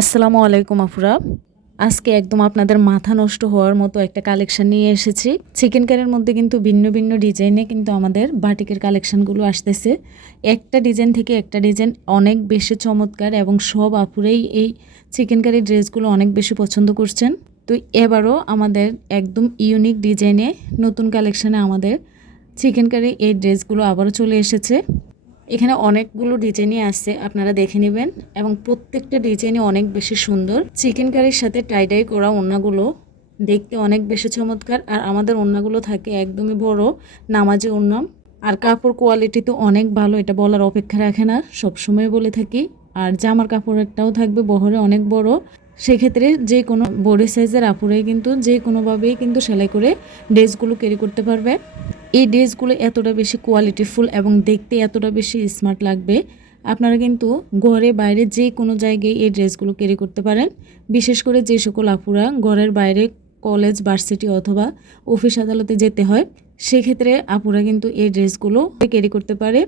আসসালামু আলাইকুম, আফুরা। আজকে একদম আপনাদের মাথা নষ্ট হওয়ার মতো একটা কালেকশন নিয়ে এসেছি। চিকেন কারির মধ্যে কিন্তু ভিন্ন ভিন্ন ডিজাইনে কিন্তু আমাদের বাটিকের কালেকশনগুলো আসতেছে। একটা ডিজাইন থেকে একটা ডিজাইন অনেক বেশি চমৎকার এবং সব আপুরেই এই চিকেন কারি ড্রেসগুলো অনেক বেশি পছন্দ করছেন। তো এবারও আমাদের একদম ইউনিক ডিজাইনে নতুন কালেকশানে আমাদের চিকেন কারি এই ড্রেসগুলো আবারও চলে এসেছে। এখানে অনেকগুলো ডিজাইনই আছে, আপনারা দেখে নেবেন। এবং প্রত্যেকটা ডিজাইনই অনেক বেশি সুন্দর। চিকেন কারির সাথে টাইডাই করা ওড়নাগুলো দেখতে অনেক বেশি চমৎকার। আর আমাদের ওড়নাগুলো থাকে একদমই বড়, নামাজে ওড়না। আর কাপড় কোয়ালিটি তো অনেক ভালো, এটা বলার অপেক্ষা রাখে না, সবসময় বলে থাকি। আর জামার কাপড়েরটাও থাকবে, বহরে অনেক বড়। সেক্ষেত্রে যে কোনো বডি সাইজের আপুরাই কিন্তু যে কোনোভাবেই কিন্তু সেলাই করে ড্রেসগুলো ক্যারি করতে পারবে। এই ড্রেসগুলো এতটা বেশি কোয়ালিটিফুল এবং দেখতে এতটা বেশি স্মার্ট লাগবে। আপনারা কিন্তু ঘরে বাইরে যে কোনো জায়গায় এই ড্রেসগুলো ক্যারি করতে পারেন। বিশেষ করে যে সকল আপুরা ঘরের বাইরে কলেজ ভার্সিটি অথবা অফিস আদালতে যেতে হয়, সেক্ষেত্রে আপুরা কিন্তু এই ড্রেসগুলো ক্যারি করতে পারে।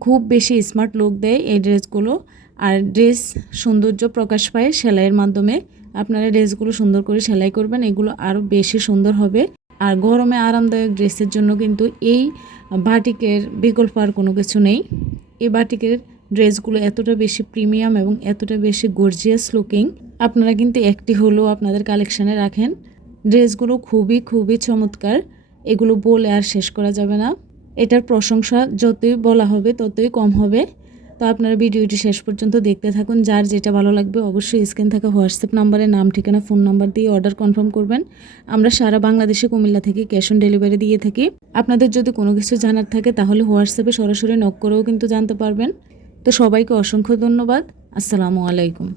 খুব বেশি স্মার্ট লুক দেয় এই ড্রেসগুলো। আর ড্রেস সৌন্দর্য প্রকাশ পায় সেলাইয়ের মাধ্যমে। আপনারা ড্রেসগুলো সুন্দর করে সেলাই করবেন, এগুলো আরও বেশি সুন্দর হবে। আর গরমে আরামদায়ক ড্রেসের জন্য কিন্তু এই বাটিকের বিকল্প আর কোনো কিছু নেই। এই বাটিকের ড্রেসগুলো এতটা বেশি প্রিমিয়াম এবং এতটা বেশি গর্জিয়াস লুকিং। আপনারা কিন্তু একটি হলেও আপনাদের কালেকশানে রাখেন। ড্রেসগুলো খুবই খুবই চমৎকার। এগুলো বলে আর শেষ করা যাবে না। এটার প্রশংসা যতই বলা হবে ততই কম হবে। তো আপনারা ভিডিওটি শেষ পর্যন্ত দেখতে থাকুন। যার যেটা ভালো লাগবে অবশ্যই স্ক্রিন থাকা হোয়াটসঅ্যাপ নাম্বারে, নাম, ঠিকানা, ফোন নাম্বার দিয়ে অর্ডার কনফার্ম করবেন। আমরা সারা বাংলাদেশে কুমিল্লা থেকে ক্যাশ অন ডেলিভারি দিয়ে থাকি। আপনাদের যদি কোনো কিছু জানার থাকে তাহলে হোয়াটসঅ্যাপে সরাসরি নক করেও কিন্তু জানতে পারবেন। তো সবাইকে অসংখ্য ধন্যবাদ। আসসালামু আলাইকুম।